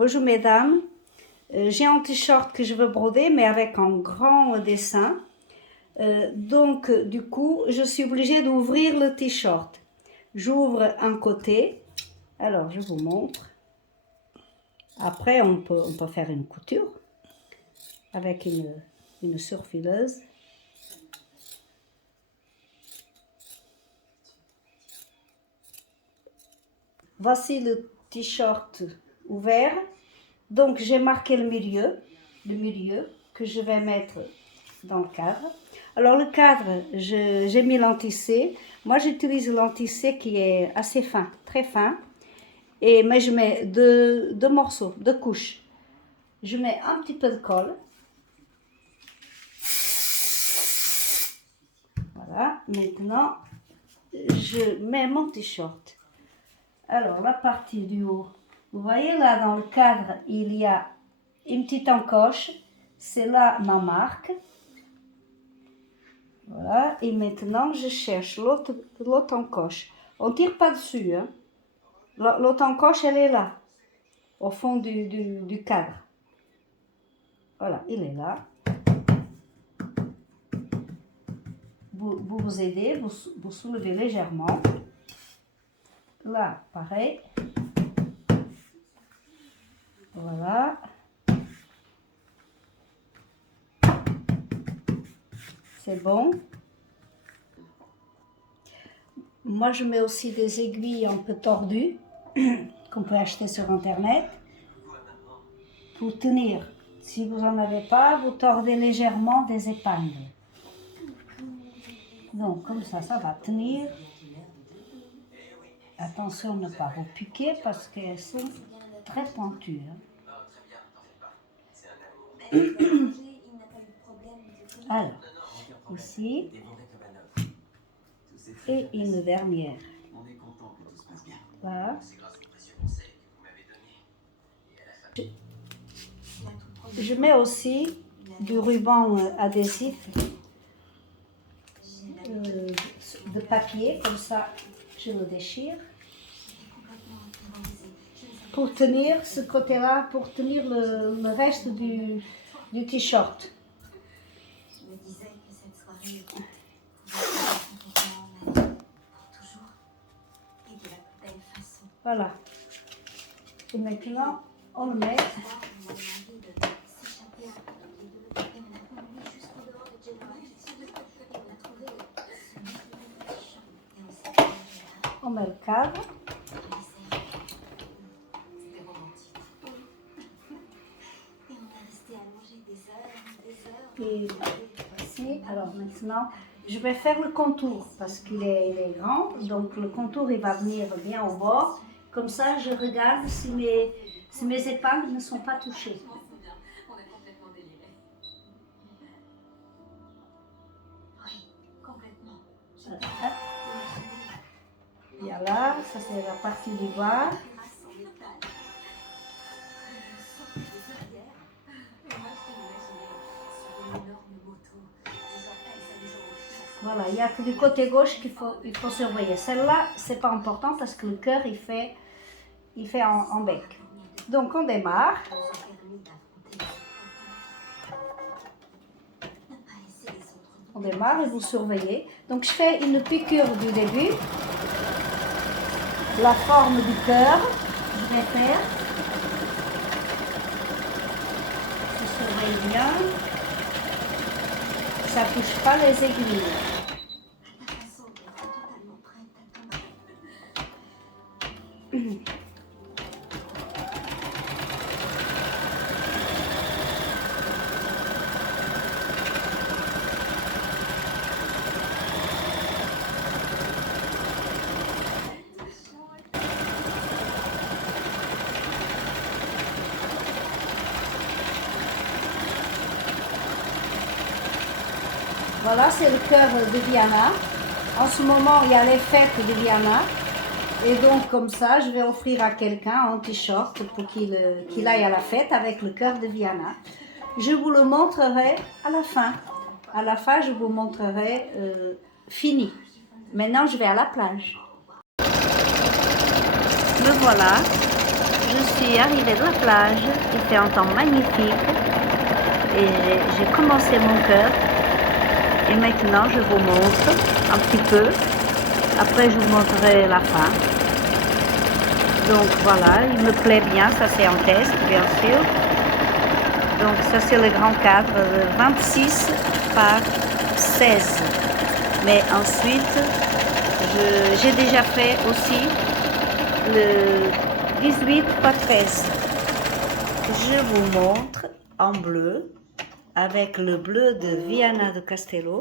Bonjour mesdames, j'ai un t-shirt que je veux broder mais avec un grand dessin. Donc du coup je suis obligée d'ouvrir le t-shirt. J'ouvre un côté, alors je vous montre. Après on peut faire une couture avec une surfileuse. Voici le t-shirt ouvert. Donc j'ai marqué le milieu que je vais mettre dans le cadre. Alors le cadre, j'ai mis l'antissé. Moi j'utilise l'antissé qui est assez fin, très fin. Mais je mets deux morceaux, deux couches. Je mets un petit peu de colle. Voilà, maintenant je mets mon t-shirt. Alors la partie du haut. Vous voyez là dans le cadre, il y a une petite encoche. C'est là ma marque. Voilà. Et maintenant, je cherche l'autre encoche. On ne tire pas dessus. Hein. L'autre encoche, elle est là. Au fond du cadre. Voilà, il est là. Vous aidez, vous soulevez légèrement. Là, pareil. Voilà. C'est bon. Moi, je mets aussi des aiguilles un peu tordues qu'on peut acheter sur Internet pour tenir. Si vous n'en avez pas, vous tordez légèrement des épingles. Donc, comme ça va tenir. Attention de ne pas vous piquer parce qu'elles sont très pointues. Hein. Alors, ici, et une dernière. Là. Je mets aussi du ruban adhésif de papier, comme ça je le déchire. Pour tenir ce côté-là, pour tenir le reste du t-shirt. Voilà. Et maintenant, on le met. On met le cadre. Et voici, alors maintenant, je vais faire le contour parce qu'il est grand, donc le contour il va venir bien au bord. Comme ça, je regarde si mes épingles ne sont pas touchées. Voilà. Il y a là, ça c'est la partie du bas. Voilà, il n'y a que du côté gauche qu'il faut surveiller. Celle-là, c'est pas important parce que le cœur, il fait en bec. Donc, on démarre. On démarre et vous surveillez. Donc, je fais une piqûre du début. La forme du cœur, je vais faire. Je surveille bien. Ça ne touche pas les aiguilles. Voilà, c'est le cœur de Viana. En ce moment, il y a les fêtes de Viana. Et donc, comme ça, je vais offrir à quelqu'un un t-shirt pour qu'il aille à la fête avec le cœur de Viana. Je vous le montrerai à la fin. À la fin, je vous montrerai fini. Maintenant, je vais à la plage. Me voilà. Je suis arrivée de la plage, il fait un temps magnifique et j'ai commencé mon cœur et maintenant je vous montre un petit peu, après je vous montrerai la fin. Donc voilà, il me plaît bien, ça c'est un test bien sûr. Donc ça c'est le grand cadre de 26 par 16. Mais ensuite, j'ai déjà fait aussi le 18 par 13. Je vous montre en bleu, avec le bleu de Viana do Castelo.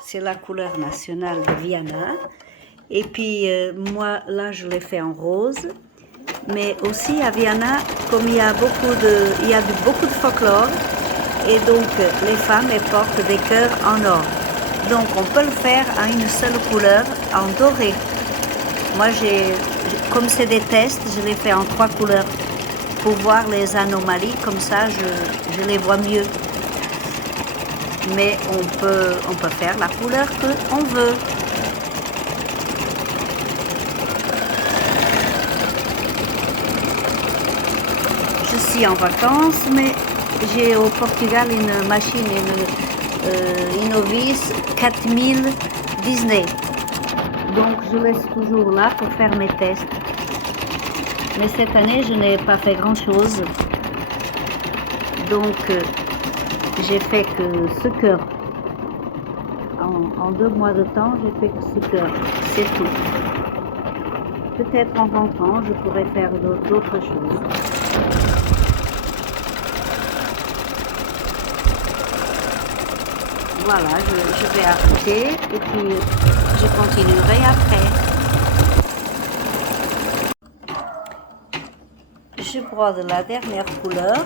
C'est la couleur nationale de Viana. Et puis moi, là, je l'ai fait en rose. Mais aussi à Viana, comme il y a beaucoup de folklore, et donc les femmes elles portent des cœurs en or. Donc on peut le faire à une seule couleur, en doré. Moi, comme c'est des tests, je les fais en 3 couleurs pour voir les anomalies, comme ça je les vois mieux. Mais on peut faire la couleur qu'on veut. Je suis en vacances, mais j'ai au Portugal une machine, une Innovis 4000 Disney. Donc je laisse toujours là pour faire mes tests. Mais cette année, je n'ai pas fait grand-chose. Donc j'ai fait que ce cœur. En 2 mois de temps, j'ai fait que ce cœur. C'est tout. Peut-être en rentrant, je pourrais faire d'autres choses. Voilà, je vais arrêter et puis je continuerai après. Je brode la dernière couleur.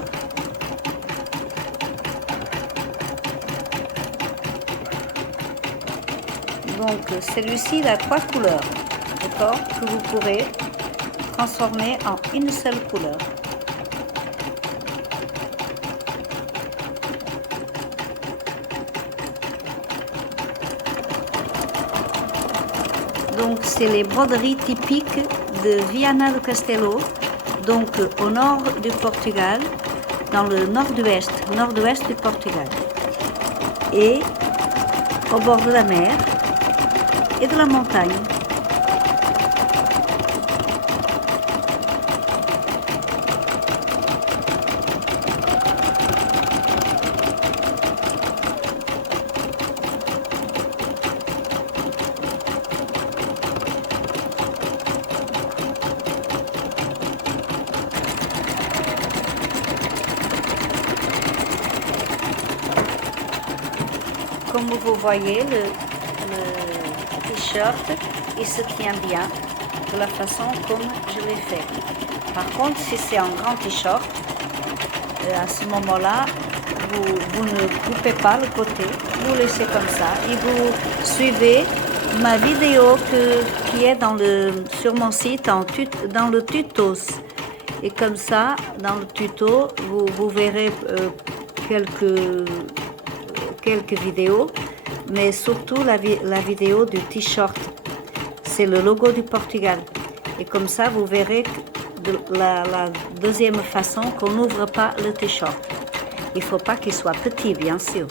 Donc celui-ci il a 3 couleurs, d'accord, que vous pourrez transformer en une seule couleur. Donc c'est les broderies typiques de Viana do Castelo, donc au nord du Portugal, dans le nord-ouest du Portugal, et au bord de la mer et de la montagne. Comme vous voyez, le t-shirt, il se tient bien de la façon comme je l'ai fait. Par contre, si c'est un grand t-shirt, à ce moment-là, vous ne coupez pas le côté, vous laissez comme ça et vous suivez ma vidéo qui est sur mon site dans le tutos. Et comme ça, dans le tuto, vous verrez quelques vidéos, mais surtout la vidéo du t-shirt. C'est le logo du Portugal. Et comme ça, vous verrez la deuxième façon qu'on n'ouvre pas le t-shirt. Il ne faut pas qu'il soit petit, bien sûr.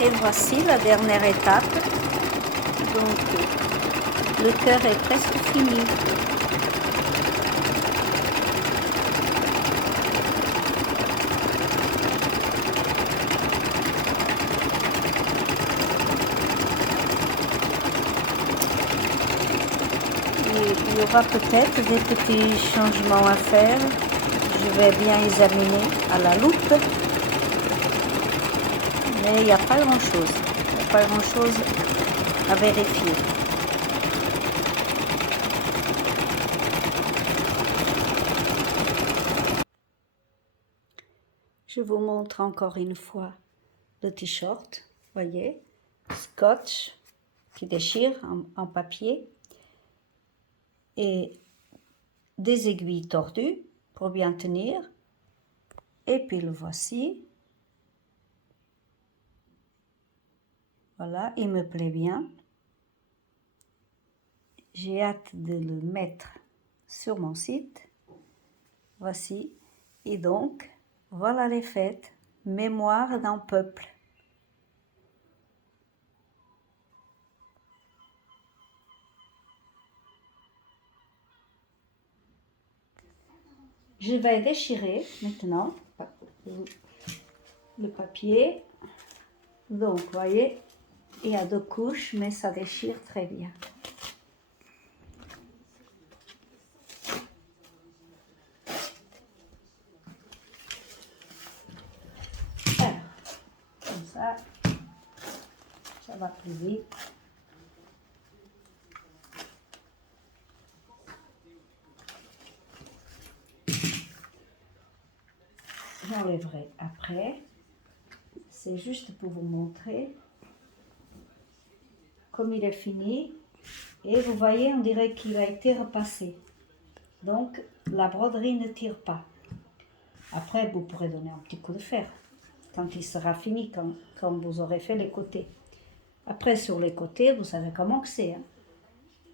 Et voici la dernière étape. Donc, le cœur est presque fini. Il y aura peut-être des petits changements à faire. Je vais bien examiner à la loupe. Mais il n'y a pas grand-chose. Il n'y a pas grand-chose à vérifier. Je vous montre encore une fois le t-shirt. Voyez, scotch qui déchire en papier et des aiguilles tordues pour bien tenir. Et puis le voici. Voilà, il me plaît bien. J'ai hâte de le mettre sur mon site. Voici. Et donc, voilà les fêtes. Mémoire d'un peuple. Je vais déchirer maintenant le papier. Donc, vous voyez, il y a 2 couches, mais ça déchire très bien. Alors, comme ça va plus vite. J'enlèverai après. C'est juste pour vous montrer comme il est fini. Et vous voyez, on dirait qu'il a été repassé. Donc, la broderie ne tire pas. Après, vous pourrez donner un petit coup de fer quand il sera fini, quand vous aurez fait les côtés. Après, sur les côtés, vous savez comment que c'est. Hein.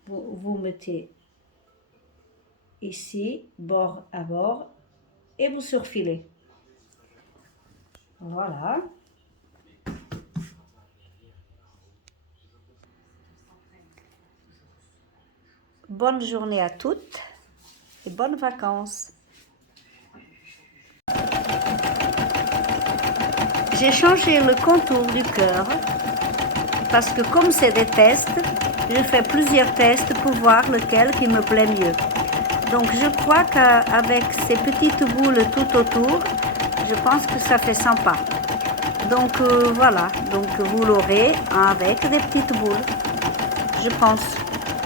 Vous mettez ici, bord à bord, et vous surfilez. Voilà. Bonne journée à toutes et bonnes vacances. J'ai changé le contour du cœur parce que comme c'est des tests, je fais plusieurs tests pour voir lequel qui me plaît mieux. Donc je crois qu'avec ces petites boules tout autour, je pense que ça fait sympa. Donc voilà, donc vous l'aurez avec des petites boules, je pense.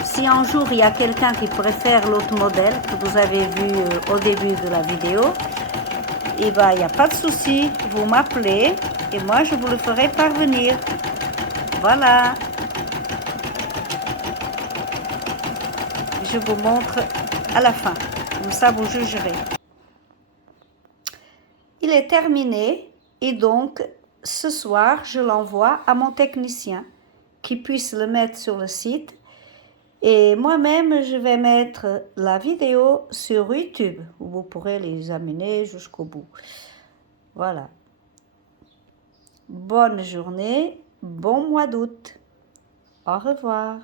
Si un jour il y a quelqu'un qui préfère l'autre modèle que vous avez vu au début de la vidéo, et bien il n'y a pas de souci, vous m'appelez et moi je vous le ferai parvenir. Voilà. Je vous montre à la fin, comme ça vous jugerez. Il est terminé et donc ce soir je l'envoie à mon technicien qui puisse le mettre sur le site. Et moi-même, je vais mettre la vidéo sur YouTube, où vous pourrez les examiner jusqu'au bout. Voilà. Bonne journée, bon mois d'août. Au revoir.